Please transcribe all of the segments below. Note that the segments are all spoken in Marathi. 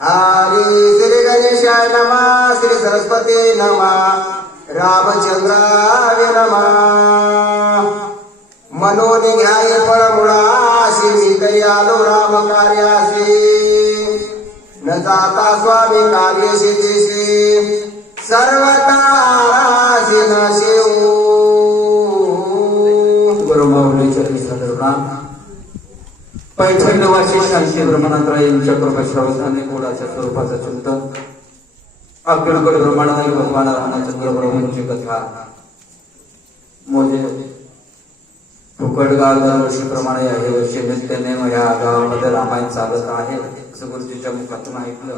हरी श्री गणेशाय नमः, श्री सरस्वती नमः, रामचंद्राय नमः. मनोन घ्याय फळमुळाशी, मी तरी आलो राम कार्याशी. न जाता स्वामी कार्य सिद्धीशी, सर्वकाराशी न शिवू. गुरुमाऊली चरणी सादरनाम. पैठण निवासी शांती ब्रह्मनाथराय यांच्या कृपाश्रवसाने गोडाच्या स्वरूपाचं चिंतन. अखिलकडे ब्रह्मांडातील भगवान रामचंद्र प्रभूंची कथा. मोजे फुकटगाव दरवर्षीप्रमाणे हे वर्षी नित्याने या गावामध्ये रामायण चालत आहे असं गुरुजीच्या मुखातून ऐकलं.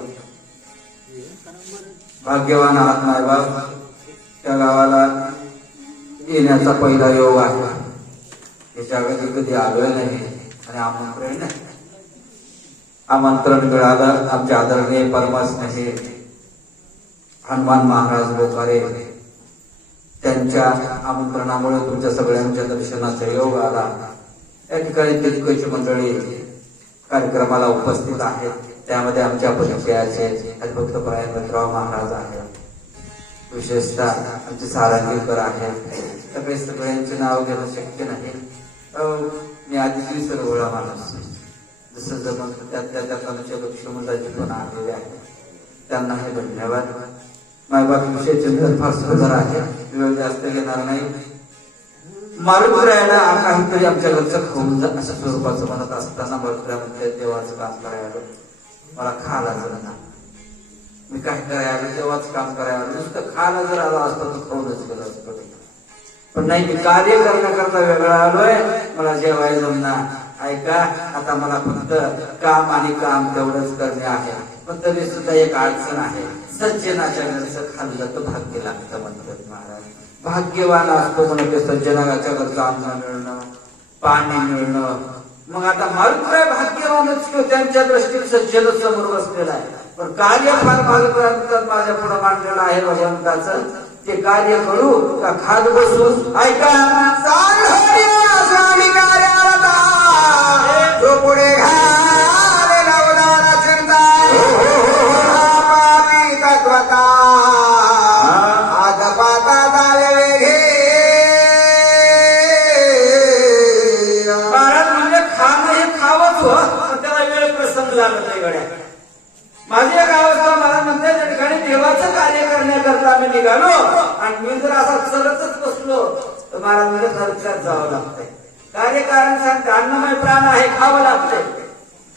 भाग्यवान आहात मायबाप, त्या गावाला येण्याचा पहिला योग आहे. याच्या अगोदर कधी आलोय नाही आणि आमंत्रण मिळालं. आमच्या आदरणीय परमस्नेही हनुमान महाराज बोकारे त्यांच्या आमंत्रणामुळे तुमच्या सगळ्यांच्या दर्शनाचा योग आला. या ठिकाणी तितकीची मंडळी कार्यक्रमाला उपस्थित आहेत. त्यामध्ये आमच्या परिचयाचे हरिभक्तपरायण भद्रराव महाराज आहेत, विशेषतः आमचे सारंगीकर आहेत. सगळे सगळ्यांचे नाव घेणं शक्य नाही. मी आधीच विसरवळा माणूस, जसं जमत त्यात आमच्या लक्ष्मणदाजी पण आलेले आहेत. त्यांना हे धन्यवाद. मायबाप विषय चिंतन फार सुंदर आहे, वेळ जास्त घेणार नाही. मारुतीरायाला काहीतरी आमच्या घरचं खाऊन जा अशा स्वरूपाचं म्हणत असताना मारुतीराया देवाचं काम करायला मला खायला जर ना, मी काय करायला देवाचं काम करायला नुसतं खायला जर आलो असतं तर खाऊनच गेलं असतं. पण नाही, मी कार्य करण्याकरता वेगळा आलोय, मला जेवायला जमणार. ऐका, आता मला फक्त काम आणि काम तेवढंच करणे आहे. पण तरी सुद्धा एक अडचण आहे. सज्जनाच्या घरचं खाल्लं तर भाग्य लागतं म्हणतात महाराज. भाग्यवान असतो म्हणते सज्जनाच्या घरचं अन्न मिळणं, पाणी मिळणं. मग आता मारुतीराय भाग्यवानच किंवा त्यांच्या दृष्टीने सज्जनच समोर बसलेला आहे. पण कार्य फार मारुतीराय माझ्या पुढे मांडलेलं आहे भगवंताचं. ते कार्य करू का खात बसून? ऐका, स्वामी कार्याला तो पुढे घाले नवदान चिंता, पापी तत्वता आगपाता जावे वेघे. कारण म्हणजे खाणं हे खावंच हो, त्याला वेळ प्रसंग लागत नाही गड्या. माझ्या गावाचा मला म्हणते त्या ठिकाणी देवाचं कार्य करण्याकरता आम्ही निघालो आणि मी जर असा सरतच बसलो तर मला म्हणजे खर्चात जावं लागतंय. कार्यकारण सांगते अन्नमय प्राण आहे, खावं लागतंय,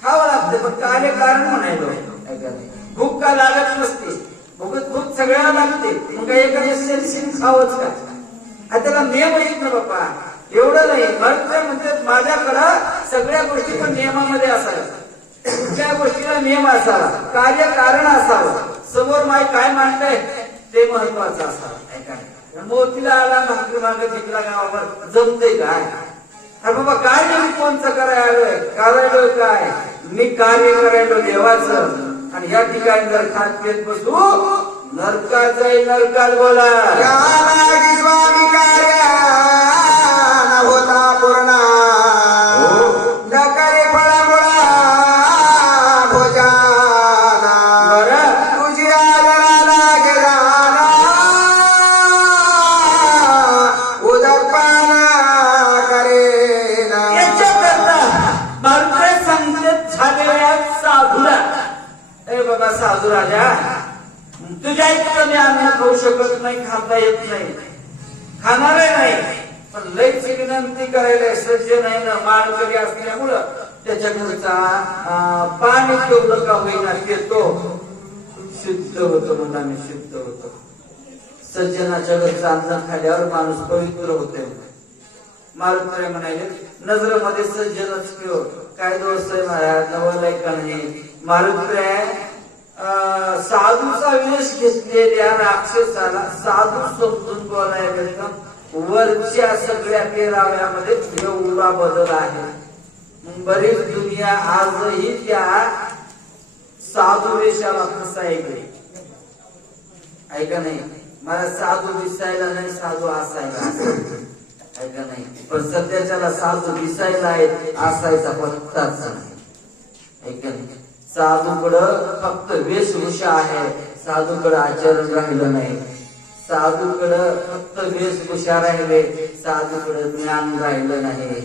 खावं लागतंय. पण कार्यकारण म्हणायलो भूक का लागत नसते, भूक सगळ्याला लागते. मग काही एखाद्या खावंच का? त्याला नियम येत ना बाप्पा, एवढं नाही. म्हणजे माझ्याकडं सगळ्या गोष्टी पण नियमामध्ये असाव्या. कुठल्या गोष्टीला नियम असावा, कार्य कारण असावं. समोर माय काय मांडलंय ते महत्वाचं असावं. मोतीला आला भाकरी मागे जिंकला गावावर जमतंय काय? अरे बाबा काय नाही, कोणचं करायलोय काय? मी कार्य करायलो देवाचं. आणि या ठिकाणी जर खात पेत बसू नरकात जाईल, नरकात बोला स्वामी कार्य होता पूर्ण साधू राजा. तुझ्या इतकं मी अन्न खाऊ शकत नाही, खाता येत नाही, खाणार नाही. पण लईच विनंती करायला सज्ज नाही ना, माळकरी असल्यामुळं त्याच्या घरचा पाणी तेवढं का होईना पितो, शुद्ध होतो. म्हणा मी शुद्ध होतो. सज्जनाच्या घरचं अन्न खाल्यावर माणूस पवित्र होते. मारुतीराय म्हणाले नजरेमध्ये सज्जनच ठेव. काय दोष आहे महाराज, नवल का नाही? मारुतीराय साधूचा वेश घेतलेल्या राक्षसाला साधू समजून बोलायला वरच्या सगळ्या पेराव्यामध्ये एवढा बदल आहे. बरीच दुनिया आजही त्या साधू वेशाला फसायली. ऐका नाही, मला साधू दिसायला नाही, साधू असायला. ऐका नाही, पण सध्याच्याला साधू दिसायला आहे, असायचा पत्ताच नाही. ऐका नाही, साधूकडं फक्त वेशभूषा आहे, साधूकडं आचरण राहिलं नाही. साधूकडं फक्त वेशभूषा राहिले, साधूकडं ज्ञान राहिलं नाही.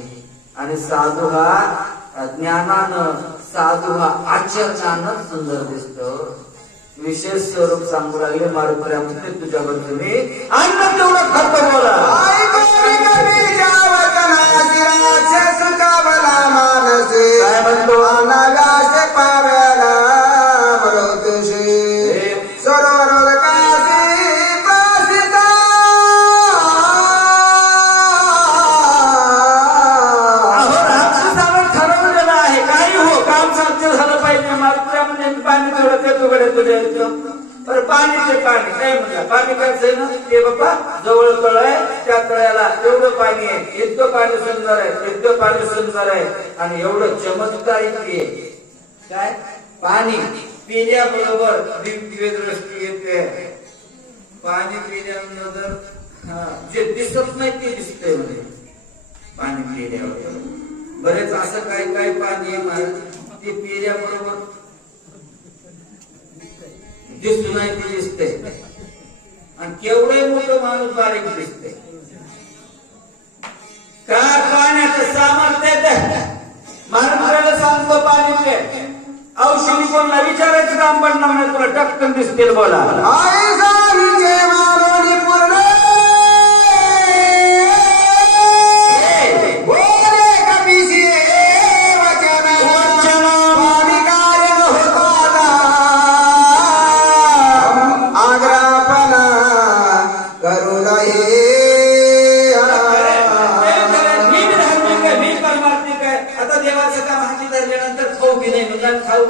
आणि साधू हा ज्ञानानं, साधू हा आचरणानं सुंदर दिसतो. विशेष स्वरूप सांगू लागले मारुतीमध्ये तुझ्यावर तुम्ही अन्न तेवढं खर्च बोला. काय म्हणतो अनाव्यासे पाव्याला मरोतशी सरोवर काशी प्रसिद्ध राक्षसानं ठरवलेलं आहे काही हो काम साध्य झालं पाहिजे. मारुतीमध्ये पाणी तेवढं ते तुकडे तुझ्या बरं पाणीचे पाणी काय म्हणलं पाणी करायचंय ना ते बाबा जवळ तळ आहे त्या तळ्याला एवढं पाणी आहे, इतकं पाणी सुंदर आहे, इतकं पाणी सुंदर आहे. आणि एवढं चमत्कारिक आहे काय पाणी पिल्याबरोबर दिव्य दृष्टी येते. पाणी पिल्यानंतर जे दिसत नाही ते दिसतंय म्हणजे पाणी पिल्यावर. बरेच असं काही काही पाणी आहे महाराज ते पिल्याबरोबर दिसू नाही ते दिसते. आणि केवढे मोठं माणूस बारीक दिसते. काय पाण्याचं सामर्थ्य महाराष्ट्राला सांगतो पाणी पे औषधी कोणाला विचारायचं काम पडणार नाही तुला टक्कन दिसतील बोला. आई सांगे मारोनी पूर्ण बोले कपिशी वचन स्वामी कार्य होता आग्रापना करू नये. मी परमार्थिक आहे. आता देवाचं काम हाती धरल्यानंतर खाऊ बी नाही म्हणजे खाऊ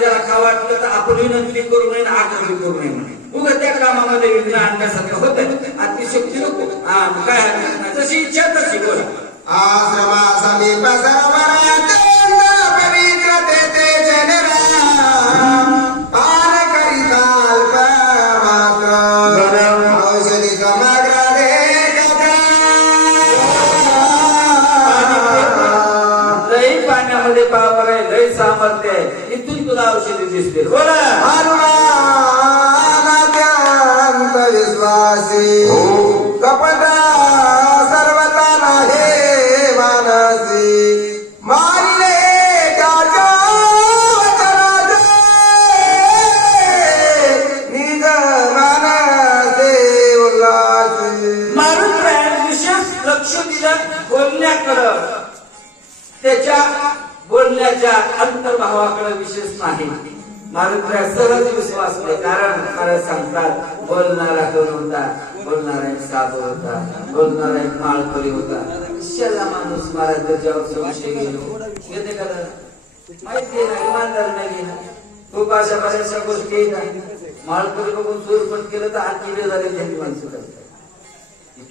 जरा खाऊ वाटलं तर आपण विनंती करू नये आग्रह करू नये म्हणे. उगा त्या कामामध्ये विघ्न आणण्यासारखं होत अतिशक्ती नको. काय जशी इच्छा तशी बोला. आश्रमा समीप सरोवरात पवित्र तेथे जनरा पान करिता अल्प मात्र औषधी समग्र लई पाण्यामध्ये पावर आहे, लई सामर्थ्य आहे. इथून तुला औषधी दिसतील बोला. हनुमानात्यंत विश्वासी कपट सर्वता नहे मानसी मारिले त्याच्या वचनाचे निज मानसे उल्हासी. मारुतीने विशेष लक्ष दिलं बोलण्याकडं, त्याच्या बोलण्याच्या अंतर्भावाकडे विशेष नाही. मारुतीला सहज विश्वास नाही. कारण मला सांगतात बोलणारा कोण होता, बोलणारा एक साधू होता, बोलणारा एक माळकरी होता. कशाला माणूस महाराज त्याच्यावर संशय गेलो येते का माहिती आहे ना इमानदार नाही ना. खूप अशा बऱ्याचशा गोष्टी माळकरी बघून चोर पण केलं तर आठ झाले त्यांनी माणसं करतात.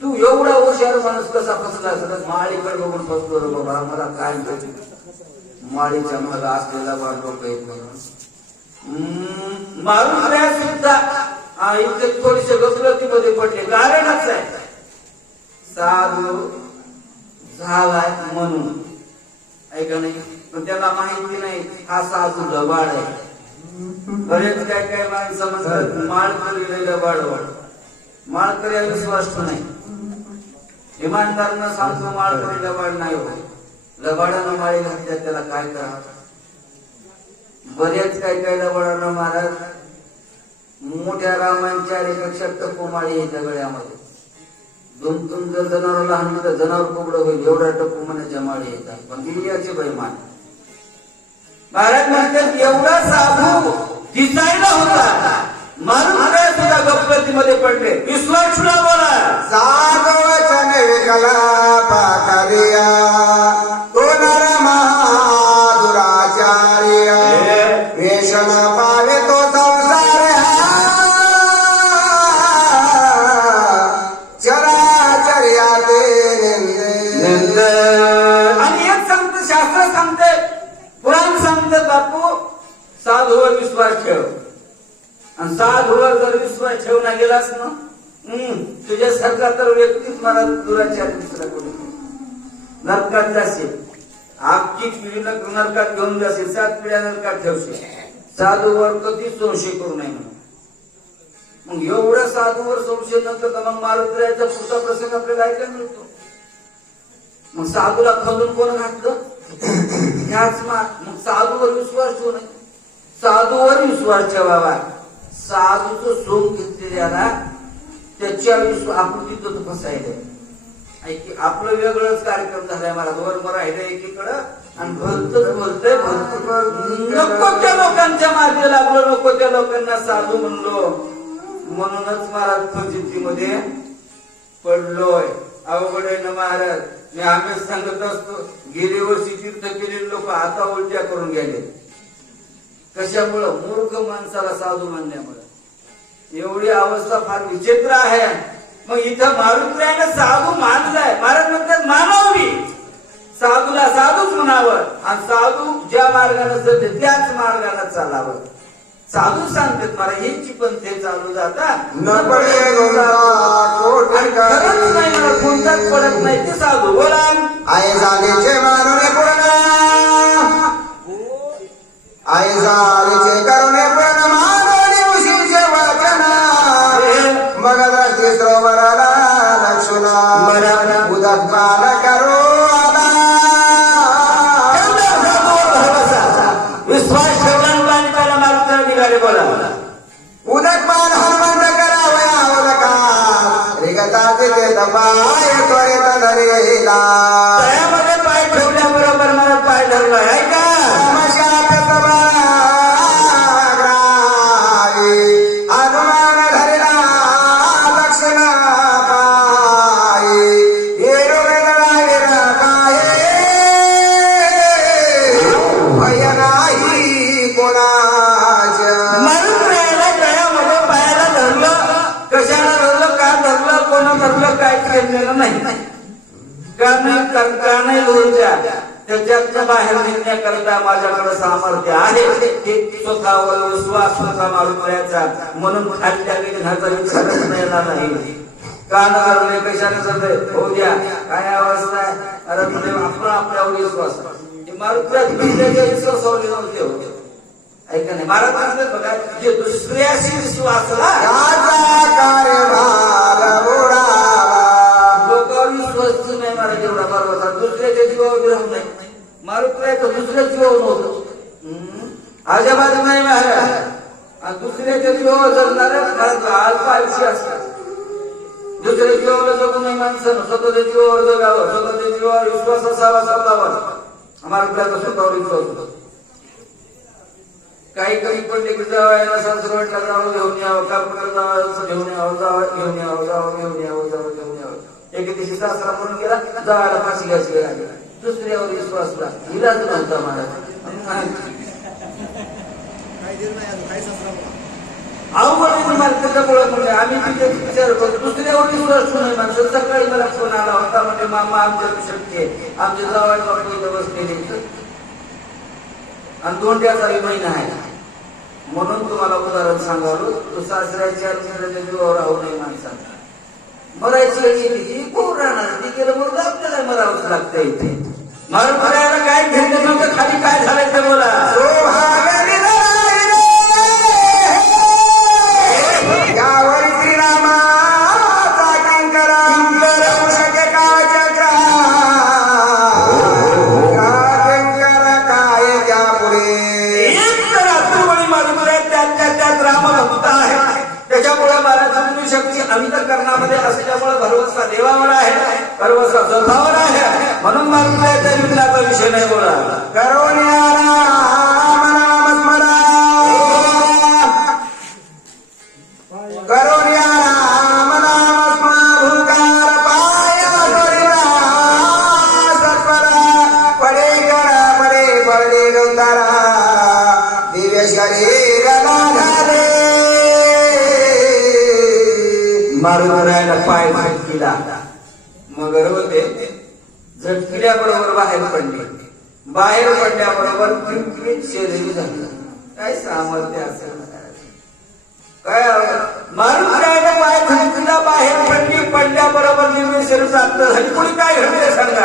तू एवढा हुशार माणूस कसा फसला असला माळीकडे बघून फसलो रे बाबा मला काय माळीच्या मला असलेला वाटो येत म्हणून मारून सुद्धा इथे थोडीशे गफलतीमध्ये पडले. कारणच आहे साधू झालाय म्हणून ऐका नाही पण त्याला माहिती नाही हा साधू लबाड आहे. बरेच काय काय माणसं म्हणतात माळकरी लबाड माळकरी विश्वास नाही. इमानदारनं सांगतो माळकरी लबाड नाही हो. लबाडानं माळी घातल्या त्याला काय करा. बरेच काय काय लबाडानं महाराज मोठ्या रामांच्या रेपेक्षा टप्पू माळी येत्या गळ्यामध्ये. दोन दोन जर जनावर लहान तर जनावर कोबडं होईल एवढ्या टप्पू मनाच्या माळी येतात. पण याचे बाई मान महाराज म्हणतात एवढा साधू दिसायला होता मारून सुद्धा गप्पतीमध्ये पडले. विश्वास बोला. साधू वचन विकला पाकरिया तो नर महादुराचार्य वेषण पावे तो संसार चराचर्याते निंदे. आणि एक सांगते शास्त्र सांगते पुराण सांगते बापू साधूवर विश्वास ठेव. आणि साधूवर जर विश्वास ठेवला गेलास ना तुझ्यासारखा तर व्यक्तीच मला दुराचार दुसरा कोणी नरकात जाशील. आपली पिढी नरकात घेऊन जाशील. 7 पिढ्या नरकात ठेवशील. साधूवर कधीच संशय करू नये म्हणून. मग एवढ्या साधूवर संशय न करता मग मारुतीरायाचा पुढचा प्रसंग आपल्याला ऐकायला मिळतो. मग साधूला खंदून कोण घातलं? ह्याच मग साधूवर विश्वास ठेवू नये. साधूवर विश्वास ठेवावा. साधूचं सोंग घेतलेल्या त्याच्या विश्वास आपण तिथं फसायला आपलं वेगळंच कार्यक्रम झालाय. मला वर राहिलं एकीकडं आणि भलतच नको त्या लोकांच्या मागे लागलो, नको त्या लोकांना साधू म्हणलो. म्हणूनच महाराज फजितीमध्ये पडलोय. अवघड आहे ना महाराज. मी आम्हीच सांगत असतो, गेली वर्षी तीर्थ केलेले लोक आता उलट्या करून गेले. कशामुळं? मूर्ख माणसाला साधू म्हणण्यामुळे. एवढी अवस्था फार विचित्र आहे. मग इथं मारुतीरायाने साधू मानलाय. महाराज म्हणतात मानावी. साधूला साधूच म्हणावं आणि साधू ज्या मार्गाने जाते त्याच मार्गाने चालावं. साधू सांगतात मला यांची पण ते चालू जातात. खरंच नाही मला कोणताच पडत नाही ते साधू. बोला आई झालीचे मानवने पूर्ण, आई झालीचे करुणे पूर्ण मानवने उशीचे वचन. मग द्रष्टी सरोवराला लक्षुना उदक पान करू आला. विश्वास ठेवला त्याला मारुतीला निघाले. बोला उदक पान हा बंद करावया उदका रिगताचे ते दबाय त्वरित धरेला. तळ्यामध्ये पाय ठेवल्याबरोबर मला पाय धरला आहे का? अनुमान धरला लक्षण पाय काय भय नाही कोणाच्या. मारुतीरायाला तळ्यामध्ये पायाला धरलं. कशाला धरलं? का धरलं? कोण धरलं? काय केलेलं नाही. नाही धुरच्या त्याच्यातनं बाहेर निघण्याकरता माझ्याकडे सामर्थ्य आहे. स्वतःवर विश्वास होता मारुतीरायाचा. म्हणून खाल्ल्या विघ्नाचा विचारच नाही. का धरले? कशाने धरले? हो द्या. काय अवस्था आहे? अरे तुझे आपण आपल्यावर विश्वास. मारुतीरायाच्या विश्वासावर नव्हते होते. ऐका नाही. महाराज म्हणतात बघा, जे दुसऱ्याशी विश्वासला लोकांवर विश्वास नाही. महाराज एवढा बरोबर दुसऱ्याच्या जीवावर विरोध नाही. मारुतीरायाचं दुसऱ्या जीवावर नव्हतं. अजाबाद नाही महाराज. आणि दुसऱ्याच्या जीवावर जगणारे महाराज अल्प आयुष्य असतात. दुसऱ्या जीवावर जगू नये माणसानं. स्वतःच्या जीवावर जगावं. स्वतःच्या जीवावर विश्वास असावा स्वतःवर. मारुतीरायाचा स्वतःवर विश्वास होतो. काही कमी पडले की जावं सासरवाडला जावं घेऊन यावं, कापडला जावं घेऊन यावं, जावं घेऊन यावं, जावं घेऊन यावं, जावं घेऊन यावं. एके दिवशी सासरा म्हणून गेला, जावायला फाशी घ्यायची वेळ आली. दुसऱ्यावर विश्वासला इलाज नव्हता महाराज. अवघड त्याच्यामुळे म्हणजे आम्ही तिथे विचार करतो दुसऱ्यावर विश्वास ठेवू माणसं. सकाळी मला फोन आला होता म्हणजे मामा आमच्या शक्य आहे. आमचे जावाय बापू इथं बसलेले आणि 2 महिना आहे. म्हणून तुम्हाला उदाहरण सांगावं. तो सासऱ्याच्या जीवावर राहू नये माणसाला. मरायची कोण राहणार? ती केलं म्हणून आपल्याला मरावंच लागतं इथे. मारुतीरायाला काय घेतलं नव्हतं. खाली काय झालंय ते बोला. यावर श्रीरामाचा किंकर शके काचक्रा काय त्या पुढे. एक तर रात्रभरी मारुतीराया त्यात रामभक्त आहे. त्याच्यामुळे महाराजांची शक्ती अंतःकरणामध्ये असल्यामुळे भरवसा देवावर आहे, भरवसा स्वतःवर आहे. म्हणून मारुतीरायाच्या युद्धाचा विषय नाही बोला. करुण्या राम नाम स्मरा, करुण्या राम नाम स्मरा. भूकार पाया सोडिला सत्वरा पडे गडा पडे पडले गौतारा दिव्य शरीर लाधारे. मारुतीरायाला पाय झटकिला. मग होते झटकिल्याबरोबर बाहेर पडले. बाहेर पडल्याबरोबर किंचित शरीर झालं. काय सामर्थ्य असेल काय. मारुतीरायाला पाय झटकिला, बाहेर पडली. पडल्याबरोबर निर्मित शरीर प्राप्त झाली. कोणी काय घडले सांगा.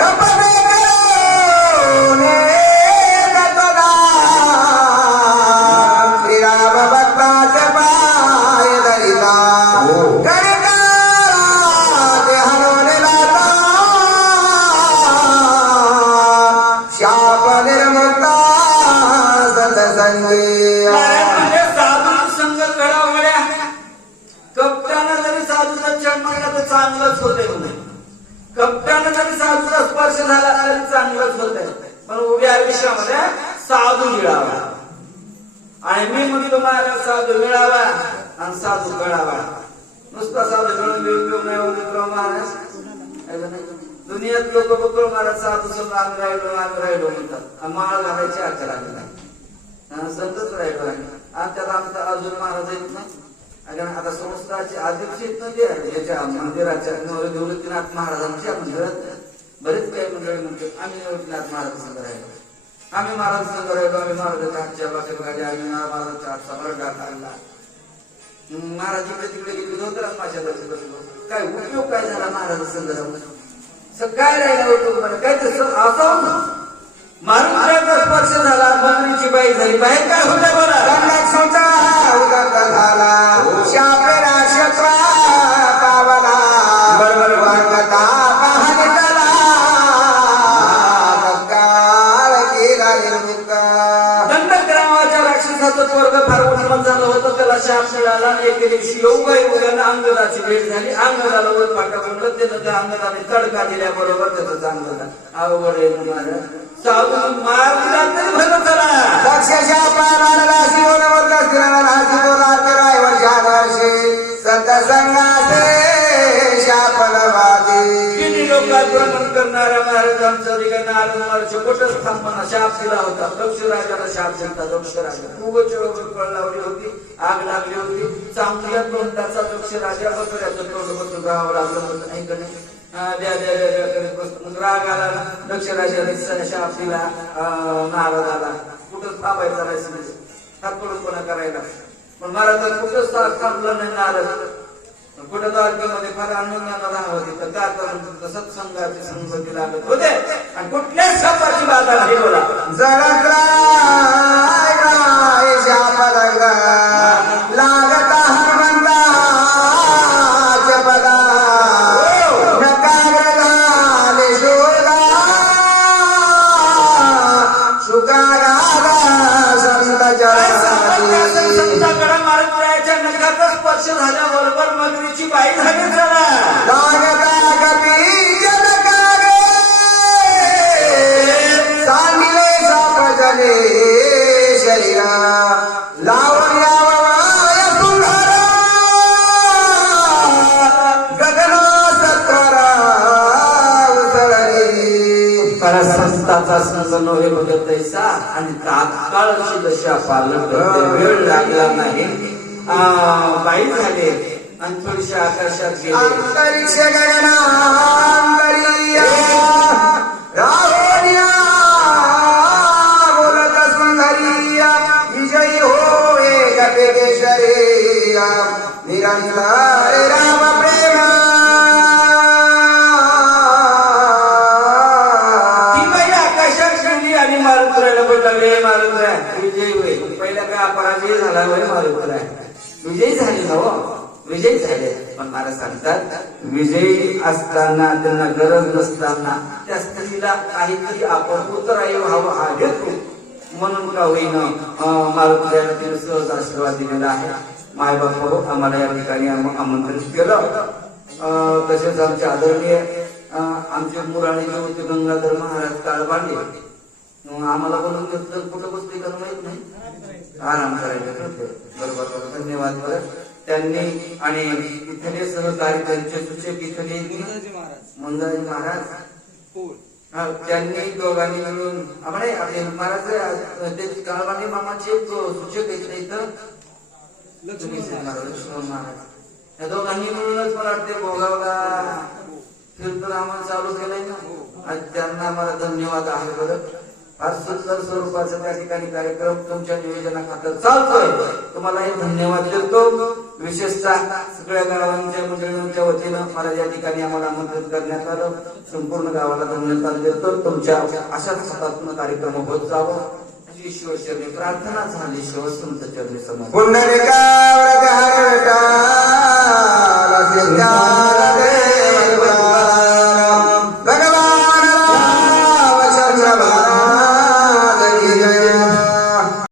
चांगलंच होते म्हणे. कपट्यानं जरी साधूचा स्पर्श झाला तरी चांगलंच होत. पण उभ्या आयुष्यामध्ये साधू मिळावा. आणि मी म्हणतो मला साधू मिळावा आणि साधू कळावा. नुसता साधू मिळून घेऊन नाही होतो महाराज. दुनियात लोक बघतो महाराज साधू समजा आम्ही राहिलो म्हणतात. माळ घालायची अक्कल आली नाही. संतच राहिलो आहे. आणि त्यात आमचा अजून महाराज आहेत ना. आणि आता संस्थाचे अध्यक्ष आहेत ना ते याच्या मंदिराच्या निवृत्तीनाथ महाराजांच्या मंदिरात बरेच काही मंडळी म्हणतात आम्ही निवृत्तीनाथ महाराज संघ राहिलो. आम्ही महाराज संघ राहिलो. आम्ही महाराजांच्या हातच्या बाकी गाडी आम्ही महाराजांच्या हातचा बरडा काढला. महाराज इकडे तिकडे गेले होते माझ्या लक्ष बसलो. काय उपयोग काय झाला महाराज संघ राहून? काय राहिला होतो तुम्हाला काय तसं असं मारुतीचा स्पर्श झाला. मंत्रीची बाई झाली. बाहेर काय होतं बरं? झाला शापेरा शत्रा पावला बरोबर वर्गता पाहण्याला काळ केला निर्मुक्ता. दंडग्रामाच्या राक्षसाचं पोरग फार उन्मत झालं होतं. त्याला शाप मिळाला. एके दिवशी योगायोगानं अंगदाची भेट झाली. अंगदाला वर पाटा म्हणलं. त्यानं त्या अंगदाने तडका दिल्याबरोबर त्याचं अंगदा अवघड आहे तुम्हाला. साधू मार दिला तरी भरत झाला. दक्षशा पानाला शिवनवरला स्थिराला शिवरात्र वर्षावर्षी सतसंगाचे शापलवादी. किती लोकात भ्रमण करणाऱ्या महाराजांचा ठिकाणी आनंद कुठंच थांबताना शाप दिला होता. दक्ष राजाला शाप दिला. दक्ष राजा उगच कळ लावली होती. आग लागली होती. चांगल्या तोंडाचा दक्ष राजा बकऱ्याचं तोंड बसून राहावं लागलं होतं. नाही का नाही? मग राग आला. दक्ष राजाने शाप दिला महाराजाला. कुठंच थांबायचा नाही. हात पडून कोणा करायला. पण महाराज कुठंच थांबलं नाही नाराज. कुठं द्वारकेमध्ये फार आनंदानं राहत होते. का तर सत्संगाची संगती लागत होते. आणि कुठल्याच शापाची बाधा नाही बोला. शाप लागला लागता हनुमंता पदा नकागले शोधा सुकारा संत संताकडे मारुतीच्या नखाचा स्पर्श झाल्याबरोबर मगरीची बाई झाली. झाला लागता कपी जनकागे सांगिले साप जले शरीरा लावून यावया सुंदर गगना सत्वरा उसळली. संताचा संत नव्हे बघत तैसा. आणि तात्काळची दशा पालन करते. वेळ लागला नाही. बाई झाले आणि थोडीशी आकाशात गेले. अंतरिक्ष गगनांतरिया राहोनिया बोलत सुंदरिया विजयी हो एकटेश्वरिया निरंतर राम प्रेमा. ती बाई आकाशात गेली आणि मारुतीला पण लागले. मारुतीला विजयी होईल. पहिला काय अपराजय झाला होय. मारुतीला विजयी झाली ना हो. विजयी झाले. पण मला सांगतात विजयी असताना त्यांना गरज नसताना त्या स्त्रीला काहीतरी आपण उत्तरायी व्हावं हा हेतू म्हणून का होईना मारुतीला तिने सहज आशीर्वाद दिलेला आहे. मायबाप आम्हाला या ठिकाणी आमंत्रित केलं. तसेच आमचे आदरणीय आमचे मुराळीचे होते गंगाधर महाराज काळबांडे. आम्हाला बोलून घेतलं. कुठं बसले का माहित नाही. आराम करायला बरोबर. धन्यवाद. बरं त्यांनी आणि इथले सहकारी त्यांचे सूचक इथले मंदाजी महाराज त्यांनी दोघांनी मिळून आपले महाराज ते काळबांडे मामाचे सूचक आहेत इथं लक्ष्मण महाराज. या दोघांनी मिळूनच मला वाटते भोगावला कीर्तनामा चालू केलंय ना. त्यांना मला धन्यवाद आहे. बरं फार सुंदर स्वरूपाचा त्या ठिकाणी कार्यक्रम तुमच्या नियोजनाखातर चालतोय. तुम्हालाही धन्यवाद देतो. विशेषतः सगळ्या गावांच्या मंडळींच्या वतीनं मला या ठिकाणी आम्हाला आमंत्रित करण्यात आलं. संपूर्ण गावाला धन्यवाद देतो. तुमच्या अशाच हातातून कार्यक्रम होत जावं अशी ईश्वर चरणी प्रार्थना झाली. शिवसंत चरणी समोर पुंडलिका